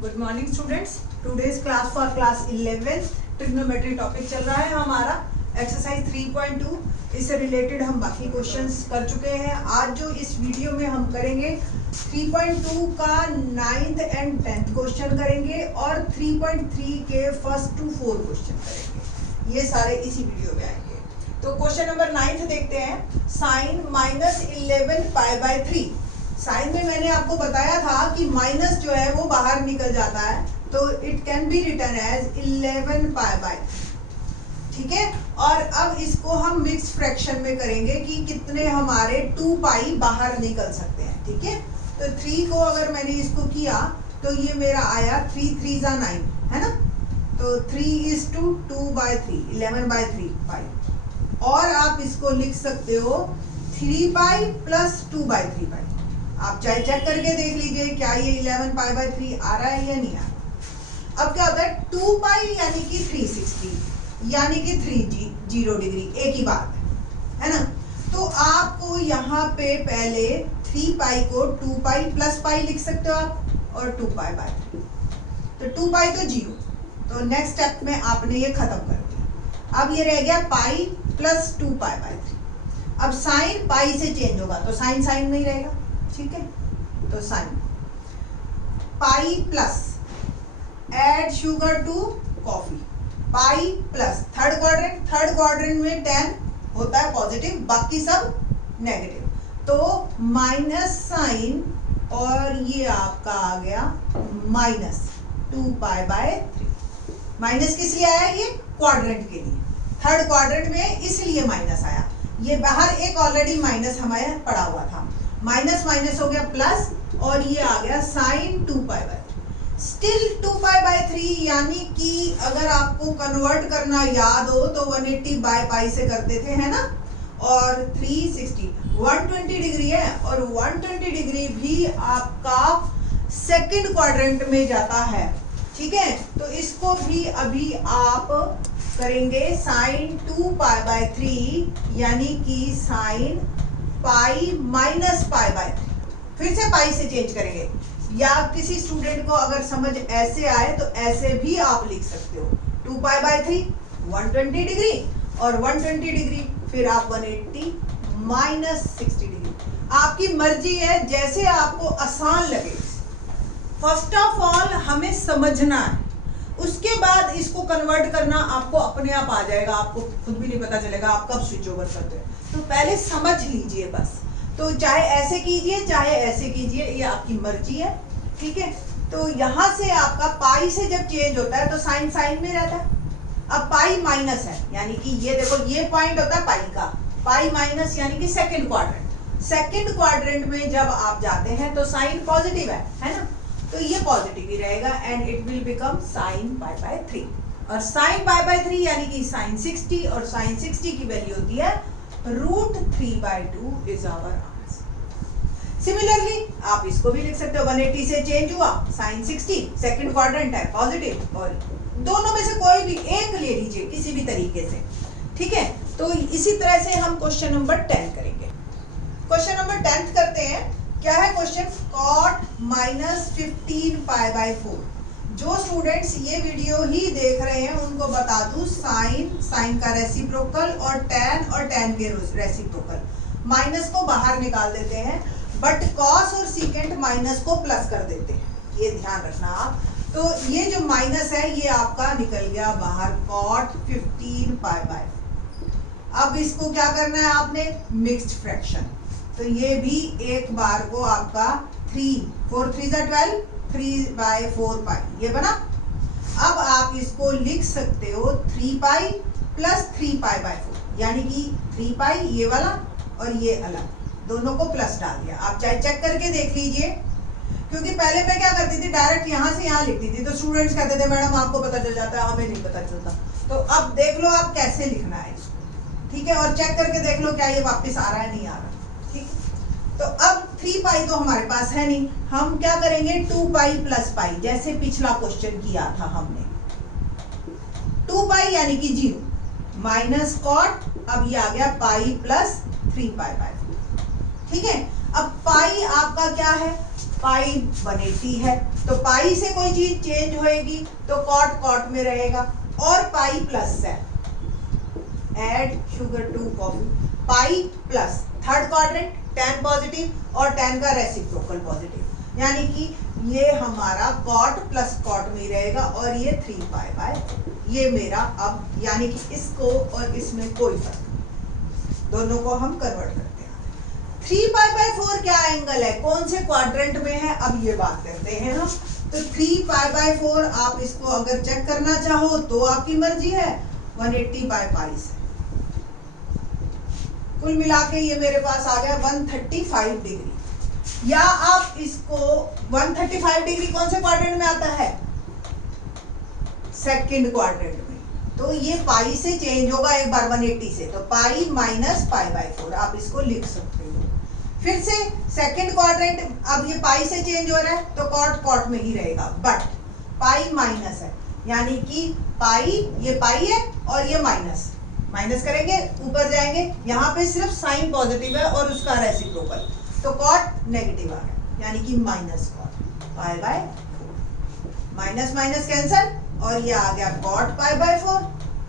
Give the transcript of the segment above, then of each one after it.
Good morning students. Today's class for class 11 trigonometry topic चल रहा है हमारा एक्सरसाइज 3.2। इससे रिलेटेड हम बाकी क्वेश्चंस कर चुके हैं। आज जो इस वीडियो में हम करेंगे 3.2 का 9th एंड 10th क्वेश्चन करेंगे और 3.3 के फर्स्ट टू 4 क्वेश्चन करेंगे। ये सारे इसी वीडियो में आएंगे। तो क्वेश्चन नंबर 9 देखते हैं। साइन -11 π/3। साइन में मैंने आपको बताया था कि माइनस जो है वो बाहर निकल जाता है, तो it can be written as 11 π/3। ठीक है। और अब इसको हम मिक्स फ्रैक्शन में करेंगे कि कितने हमारे 2π बाहर निकल सकते हैं। ठीक है। तो 3 को अगर मैंने इसको किया तो ये मेरा आया 3 3 9 है ना। तो 3:2/3 11/3 और आप इसको लिख सकते हो 3π + 2/3π। आप चाहे चेक करके देख लीजिए क्या ये 11 π/3 आ रहा है या नहीं आ रहा। अब क्या होता है 2π यानी कि 360 यानी कि 30 डिग्री, एक ही बात है ना। तो आपको यहाँ पे पहले 3π को 2π + π लिख सकते हो आप और 2π/3। तो 2π तो 0, तो नेक्स्ट स्टेप में आपने ये खत्म कर दिया। अब ये रह गया π + 2π/3। अब साइन π से चेंज होगा तो साइन साइन नहीं रहेगा। ठीक है। तो sine π + add sugar to coffee, π + third quadrant में 10 होता है पॉजिटिव, बाकी सब नेगेटिव। तो माइनस साइन और ये आपका आ गया -2π/3। माइनस किस लिए आया? ये क्वाड्रेंट के लिए, थर्ड क्वाड्रेंट में इसलिए माइनस आया। ये बाहर एक ऑलरेडी माइनस हमारे पड़ा हुआ था, माइनस माइनस हो गया प्लस और ये आ गया साइन 2π/3। स्टिल 2π/3 यानी कि अगर आपको कन्वर्ट करना याद हो तो 180/π से करते थे, है ना। और 360 120 डिग्री है और 120 डिग्री भी आपका सेकंड क्वाड्रेंट में जाता है। ठीक है। तो इसको भी अभी आप करेंगे साइन 2π/3 यानी कि साइन π - π/3। फिर से π से चेंज करेंगे, या किसी स्टूडेंट को अगर समझ ऐसे आए तो ऐसे भी आप लिख सकते हो 2π/3 120 डिग्री और 120 डिग्री फिर आप 180 -60 डिग्री। आपकी मर्जी है, जैसे आपको आसान लगे। फर्स्ट ऑफ ऑल हमें समझना है, उसके बाद इसको कन्वर्ट करना आपको अपने आप आ जाएगा। आपको खुद भी नहीं पता चलेगा आप कब स्विच ओवर करते हैं। तो पहले समझ लीजिए बस। तो चाहे ऐसे कीजिए चाहे ऐसे कीजिए, ये आपकी मर्जी है। ठीक है। तो यहाँ से आपका पाई से जब चेंज होता है तो साइन साइन में रहता है। अब पाई माइनस है यानी कि ये देखो ये पॉइंट होता है पाई का, पाई माइनस यानी कि सेकंड क्वाड्रेंट में जब आप जाते हैं तो साइन पॉजिटिव है ना। तो ये पॉजिटिव ही रहेगा and it will become sine π/3। और साइन π/3 यानी कि साइन 60 और साइन 60 की वैल्यू होती है √3/2 इज आवर आंसर। सिमिलरली आप इसको भी लिख सकते हो 180 से चेंज हुआ साइन 60, सेकंड क्वाड्रेंट है पॉजिटिव, और दोनों में से कोई भी एक ले लीजिए किसी भी तरीके से। ठीक है। तो इसी तरह से हम क्वेश्चन नंबर 10 करेंगे। क्वेश्चन नंबर 10 करते हैं। क्या है क्वेश्चन? cot -15 π/4। जो स्टूडेंट्स ये वीडियो ही देख रहे हैं उनको बता दूं, साइन का रेसिप्रोकल और tan के रेसिप्रोकल। माइनस को बाहर निकाल देते हैं बट कॉस और सीकेंट माइनस को प्लस कर देते हैं, ये ध्यान रखना आप। तो ये जो माइनस है ये आपका निकल गया बाहर cot 15 π/4। अब इसको क्या करना है आपने? Mixed fraction. तो ये भी एक बार को आपका 4 3 12 3/4π ये बना। अब आप इसको लिख सकते हो 3π + 3π/4 यानी कि 3π ये वाला और ये अलग, दोनों को प्लस डाल दिया। आप चाहे चेक करके देख लीजिए, क्योंकि पहले मैं क्या करती थी डायरेक्ट यहाँ से यहाँ लिखती थी तो स्टूडेंट्स कहते थे मैडम आपको पता चल जाता है, हमें नहीं पता चलता। तो अब देख लो आप कैसे लिखना है इसको। ठीक है। और चेक करके देख लो क्या ये वापस आ रहा है नहीं आ रहा। ठीक। तो अब 3π तो हमारे पास है नहीं, हम क्या करेंगे 2π + π, जैसे पिछला क्वेश्चन किया था हमने। 2π यानी कि 0 माइनस cot, अब ये आ गया π + 3π/4। ठीक है। अब पाई आपका क्या है? पाई 180 है तो पाई से कोई चीज चेंज होएगी तो कॉट कॉट में रहेगा, और पाई प्लस है, add sugar to coffee, pi plus third quadrant tan positive और tan का रेसिप्रोकल पॉजिटिव, यानी कि ये हमारा कॉट प्लस कॉट में ही रहेगा, और ये 3 पाई बाय, ये मेरा अब, यानी कि इसको और इसमें कोई फर्क नहीं, दोनों को हम कन्वर्ट करते हैं। 3 पाई बाय 4 क्या एंगल है, कौन से क्वाड्रेंट में है, अब ये बात करते हैं हम। तो 3 पाई बाय 4 आप इसको अगर चेक करना चाहो तो आपकी मर्जी है, 180 बाय पाई से, कुल मिला के ये मेरे पास आ गया 135 डिग्री। या आप इसको 135 डिग्री कौन से क्वाड्रेंट में आता है, सेकंड क्वाड्रेंट में, तो ये पाई से चेंज होगा एक बार 180 से, तो पाई माइनस पाई बाय 4 आप इसको लिख सकते हो। फिर से सेकंड क्वाड्रेंट, अब ये पाई से चेंज हो रहा है तो कॉट कॉट में ही रहेगा, बट पाई माइनस है, यानी कि पाई, ये पाई है और ये माइनस, माइनस करेंगे ऊपर जाएंगे, यहाँ पे सिर्फ साइन पॉजिटिव है और उसका रेसिप्रोकल, तो कॉट नेगेटिव आ गया, यानी कि minus cot pi by 4, minus minus cancel, और ये आ गया कॉट पाई बाय 4,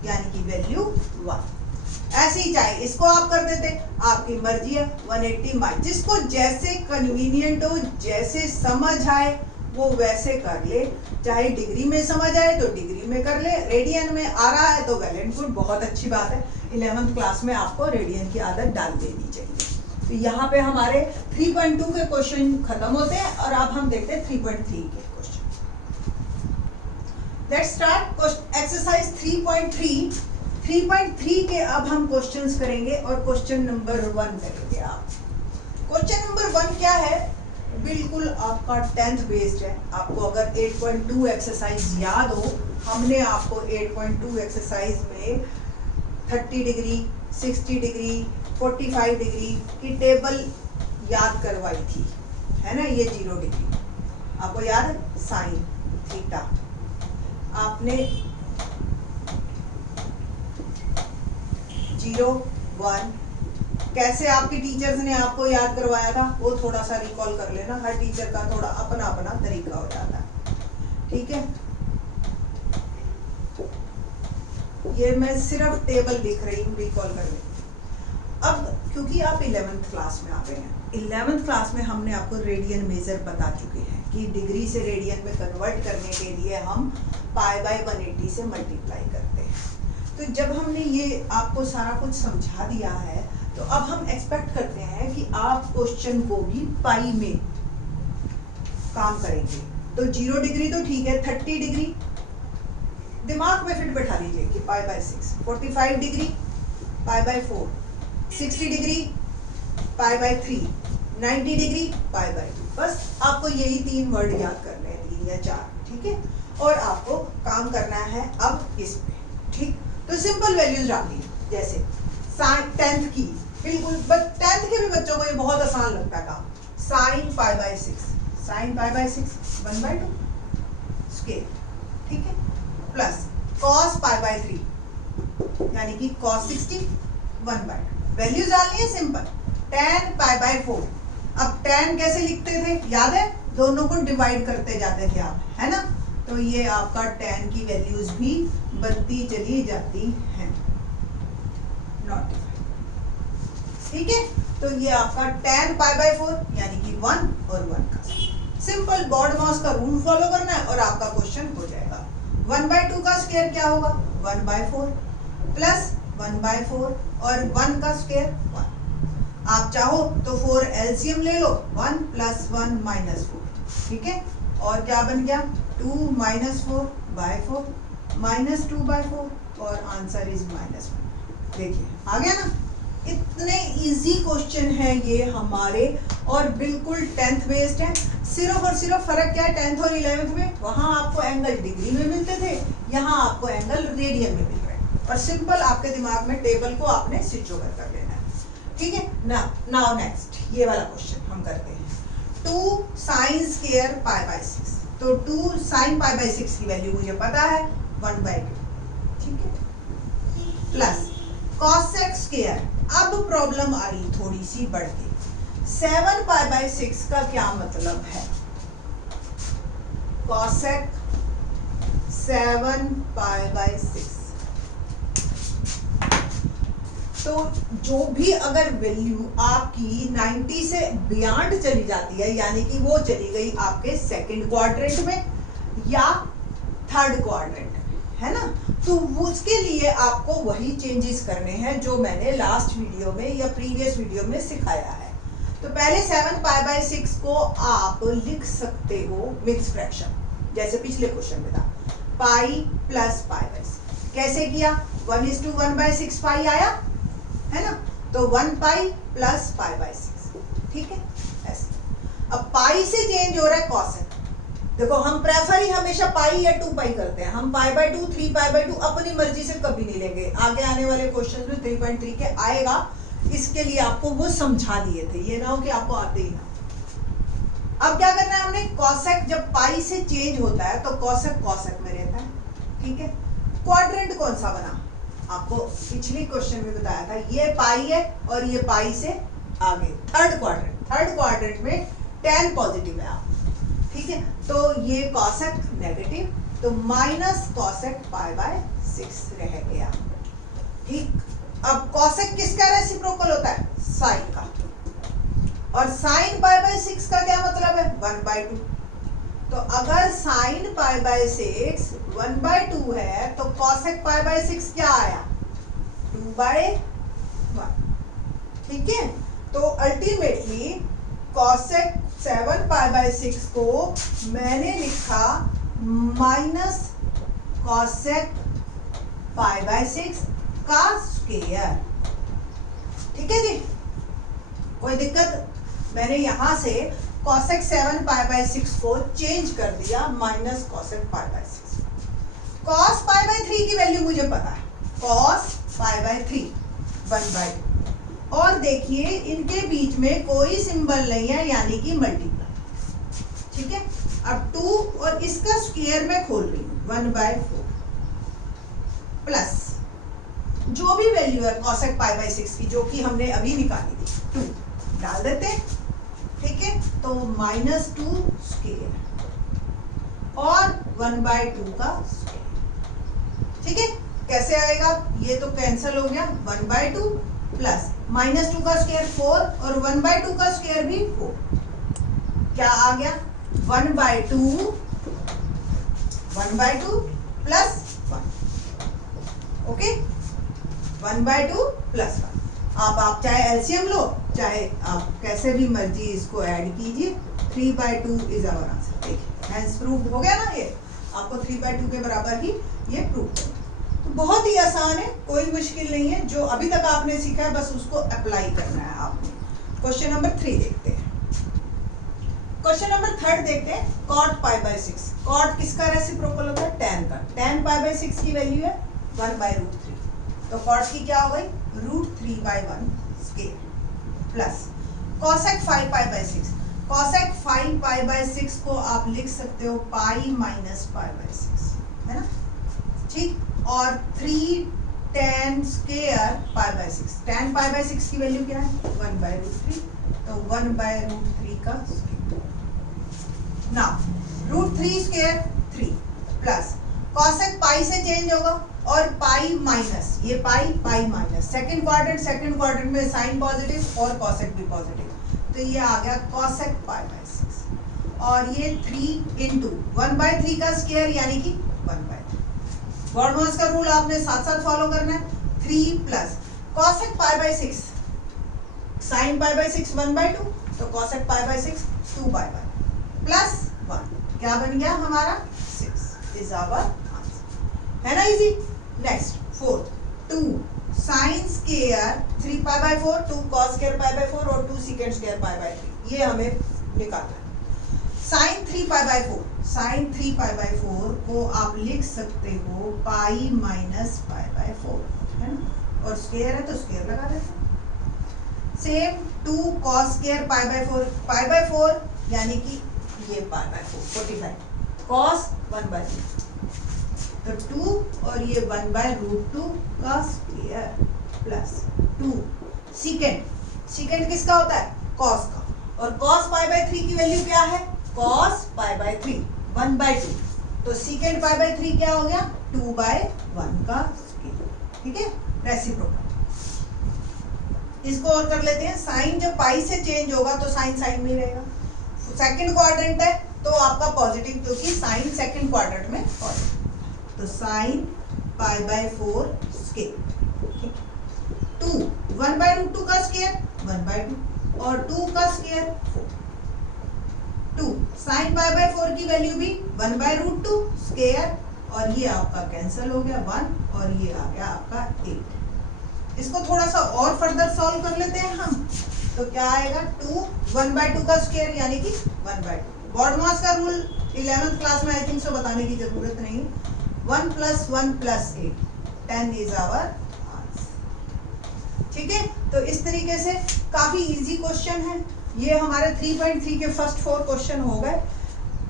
यानी कि वैल्यू 1। ऐसे ही चाहे इसको आप कर देते, आपकी मर्जी है, 180 माइनस, जिसको जैसे कन्वीनियंट हो, जैसे समझ आए वो वैसे कर ले, चाहे डिग्री में समझ आए तो डिग्री में कर ले, रेडियन में आ रहा है तो वेल एंड गुड, बहुत अच्छी बात है। 11th क्लास में आपको रेडियन की आदत डाल देनी चाहिए। तो यहाँ पे हमारे 3.2 के क्वेश्चन खत्म होते हैं, और अब हम देखते हैं 3.3 के क्वेश्चन। Let's start exercise 3.3। 3.3 के अब हम क्वेश्चंस करेंगे, और क्वेश्चन नंबर 1 करेंगे आप। क्वेश्चन नंबर 1 क्या है, बिल्कुल आपका 10th बेस्ड है। आपको अगर 8.2 एक्सरसाइज याद हो, हमने आपको 8.2 एक्सरसाइज में 30 डिग्री, 60 डिग्री, 45 डिग्री की टेबल याद करवाई थी, है ना। ये 0 डिग्री आपको याद है, साइन थीटा आपने 0, 1 कैसे आपके टीचर्स ने आपको याद करवाया था, वो थोड़ा सा रिकॉल कर लेना। हर टीचर का थोड़ा अपना अपना तरीका हो जाता है, ठीक है। ये मैं सिर्फ टेबल लिख रही हूँ, रिकॉल कर लें। अब क्योंकि आप 11th क्लास में आ गए हैं, 11th क्लास में हमने आपको रेडियन मेजर बता चुके हैं कि डिग्री से रेडियन में कन्वर्ट करने के लिए हम पाई बाय 180 से मल्टीप्लाई करते हैं। तो जब हमने ये आपको सारा कुछ समझा दिया है, तो अब हम एक्सपेक्ट करते हैं कि आप क्वेश्चन को भी पाई में काम करेंगे। तो 0 डिग्री तो ठीक है, 30 डिग्री दिमाग में फिट बैठा लीजिए कि pi by 6, 45 degree pi by 4, 60 degree pi by 3, 90 degree pi by 2। बस आपको यही 3 वर्ड याद करने हैं, 3 या 4, ठीक है। और आपको काम करना है अब इस पे, ठीक। तो सिंपल वैल्यूज डालिए, जैसे 10th की, बिल्कुल 10th के भी बच्चों को ये बहुत आसान लगता है काम। Sine pi by 6, sine pi by 6 1/2 scale, ठीक है, प्लस कॉस पाई बाय 3, यानी कि कॉस 60 1/2। वैल्यूज डालनी है सिंपल। tan पाई बाय 4, अब tan कैसे लिखते थे याद है, दोनों को डिवाइड करते जाते थे आप, है ना। तो ये आपका tan की वैल्यूज भी बनती चली जाती हैं, नोटिफाइड, ठीक है। तो ये आपका tan पाई बाय 4 यानी कि 1 और 1 का सिंपल बॉड मास का रूल फॉलो करना है और आपका क्वेश्चन हो जाएगा। 1/2 का स्क्वायर क्या होगा, 1/4 प्लस 1/4 और 1 का स्क्वायर 1। आप चाहो तो 4 एलसीएम ले लो, 1 + 1 - 4, ठीक है। और क्या बन गया, 2 - 4/4 -2/4, और आंसर इज -1। देखिए आ गया ना, इतने इजी क्वेश्चन है ये हमारे, और बिल्कुल 10th बेस्ड है। सिर्फ और सिर्फ फर्क क्या है 10th और 11th में, वहाँ आपको एंगल डिग्री में मिलते थे, यहाँ आपको एंगल रेडियन में मिल रहे हैं। और सिंपल आपके दिमाग में टेबल को आपने स्विच ओवर कर लेना है, ठीक है। नाउ नेक्स्ट ये वाला क्वेश्चन हम करते हैं। 2 sin स्क्वायर पाई बाय 6, तो 2 sin पाई बाय 6 की वैल्यू मुझे पता है 1/2, ठीक है, प्लस cosec स्क्वायर। अब प्रॉब्लम आई थोड़ी सी बढ़ के, 7 पाई बाय 6 का क्या मतलब है। Cosec 7 pi by 6। तो जो भी अगर वैल्यू आपकी 90 से बियॉन्ड चली जाती है, यानी कि वो चली गई आपके सेकंड क्वाड्रेंट में या थर्ड क्वाड्रेंट में, है ना, तो उसके लिए आपको वही चेंजेस करने हैं जो मैंने लास्ट वीडियो में या प्रीवियस वीडियो में सिखाया है। तो पहले 7 पाई बाय 6 को आप लिख सकते हो मिक्स फ्रैक्शन, जैसे पिछले क्वेश्चन में था, पाई प्लस पाई बाय 6। कैसे किया? 1:1/6 पाई आया, है ना, तो 1 पाई प्लस पाई बाय 6, ठीक है, ऐसे। अब पाई से चेंज हो रहा है कॉसेक। देखो हम प्रेफर ही हमेशा पाई या 2 पाई करते हैं, हम पाई बाय 2, 3 पाई बाय 2 अपनी मर्जी से कभी नहीं लेंगे। आगे आने वाले क्वेश्चन में 3.3 के आएगा, इसके लिए आपको वो समझा दिए थे, ये ना हो कि आपको आते ही ना। अब क्या करना है हमने, कॉसेक जब पाई से चेंज होता है तो कॉसेक कॉसेक में रहता है, ठीक है। क्वाड्रेंट कौन सा बना, आपको पिछली क्वेश्चन में बताया था, ये पाई है और ये पाई से आगे थर्ड क्वाड्रेंट में tan पॉजिटिव है आप, ठीक है, तो ये कॉसेक नेगेटिव, तो माइनस कॉसेक पाई बाय 6 रह गया, ठीक। अब कॉसेक किसका रेसिप्रोकल होता है? साइन का, और साइन पाई बाय 6 का क्या मतलब है? 1/2। तो अगर साइन पाई बाय 6 1/2 है तो कॉसेक पाई बाय 6 क्या आया? 2/1, ठीक है। तो अल्टीमेटली कॉसेक 7 पाई बाय 6 को मैंने लिखा माइनस कॉसेक पाई बाय 6 का स्क्वायर, ठीक है जी, कोई दिक्कत? मैंने यहां से कॉसेक 7 पाई बाय 6 को चेंज कर दिया minus cosec pi by 6। Cos pi by 3 की वैल्यू मुझे पता है, कॉस पाई बाय 3 1/2, और देखिए इनके बीच में कोई सिंबल नहीं है, यानी कि मल्टीप्लाई, ठीक है। अब 2 और इसका स्क्वायर मैं खोल रही हूँ, 1/4 प्लस जो भी वैल्यू है कॉसेक पाई बाय 6 की, जो कि हमने अभी निकाली थी, 2 डाल देते हैं, ठीक है। तो -2 स्क्वायर और 1/2 का स्क्वायर, ठीक है। कैसे आएगा? ये तो कैंसिल हो गया, 1/2 प्लस -2 का स्क्वायर 4 और 1/2 का स्क्वायर भी 4, क्या आ गया? 1/2 प्लस 1, ओके, 1/2 प्लस 1। आप चाहे एलसीएम लो, चाहे आप कैसे भी मर्जी इसको ऐड कीजिए, 3/2 इज आवर आंसर। देखिए हैंस प्रूव्ड हो गया ना, ये आपको 3/2 के बराबर ही ये प्रूव करना। तो बहुत ही आसान है, कोई मुश्किल नहीं है, जो अभी तक आपने सीखा है बस उसको अप्लाई करना है आपने। क्वेश्चन नंबर 3 देखते हैं। क्वेश्चन नंबर 3 देखते हैं, cot पाई बाय 6। cot किसका रेसिप्रोकल होता है? tan का। tan पाई बाय 6 की वैल्यू है 1/√3, तो cot की क्या हो गई? √3/1 square plus cosec 5 pi by 6। cosec 5 pi by 6 को आप लिख सकते हो पाई माइनस पाई बाय 6, है ना, ठीक। और 3 tan square pi by 6, tan pi by 6 की वैल्यू क्या है? 1/√3, तो 1/√3 का square. Now √3 square 3 plus cosec पाई से चेंज होगा और पाई माइनस, ये पाई माइनस, सेकंड क्वाड्रेंट में साइन पॉजिटिव और कॉसेक भी पॉजिटिव, तो ये आ गया कॉसेक पाई बाय 6, और ये 3 इंटू 1/3 का स्क्वायर यानी कि 1/3। गॉड-मोस का रूल आपने साथ साथ फॉलो करना है। 3 plus cosec pi by 6, sine pi by 6 1/2, तो कॉसेक पाई बाय 6 2/1 प्लस 1, क्या बन गया हमारा? 6 इज आवर आंसर, है ना, easy. Next 4th 2 sine square 3 pi by 4, 2 cos square pi by 4 और 2 सेकंड स्क्वायर पाई बाय 3, ये हमें निकालना है। Sine 3 pi by 4, sine 3 pi by 4 को आप लिख सकते हो पाई माइनस पाई बाय 4, है ना, और स्क्वायर है तो स्क्वायर लगा देते। Same 2 cos square pi by 4 यानी कि ये पाई बाय 4 45, कॉस 1/3, तो 2 और ये 1/√2 का स्क्वायर प्लस 2 सेकेंड किसका होता है? कॉस का, और कॉस पाई बाय 3 की वैल्यू क्या है? कॉस पाई बाय 3, 1/2, तो secant π/3 क्या हो गया 2/1 का स्केयर, ठीक है, रेसिप्रोकल। इसको और कर लेते हैं, साइन जब पाई से चेंज होगा तो साइन साइन में रहेगा, सेकंड क्वाड्रेंट है तो आपका पॉजिटिव, क्योंकि साइन सेकंड क्वाड्रेंट में पॉजिटिव, तो साइन π/4 स्केयर। 2 1/√2 का स्केयर 1/2 और 2 का स्केयर 4। 2 साइन π/4 की वैल्यू भी 1/√2 स्केयर, और ये आपका कैंसिल हो गया 1 और ये आ गया आपका 8। इसको थोड़ा सा और फर्दर सॉल्व कर लेते हैं हम, तो क्या आएगा 2 1/2 का स्केयर यानी कि 1/2। बॉडमास का रूल 11th क्लास में आई थिंक सो बताने की जरूरत नहीं, 1 + 1 + 8 10 इज आवर आंसर, ठीक है। तो इस तरीके से काफी इजी क्वेश्चन है ये, हमारे 3.3 के फर्स्ट 4 क्वेश्चन हो गए।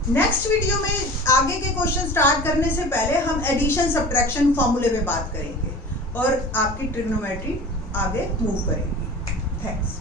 नेक्स्ट वीडियो में आगे के क्वेश्चन स्टार्ट करने से पहले हम एडिशन सब्ट्रैक्शन फॉर्मूले में बात करेंगे और आपकी ट्रिग्नोमेट्री आगे मूव करेगी। थैंक्स।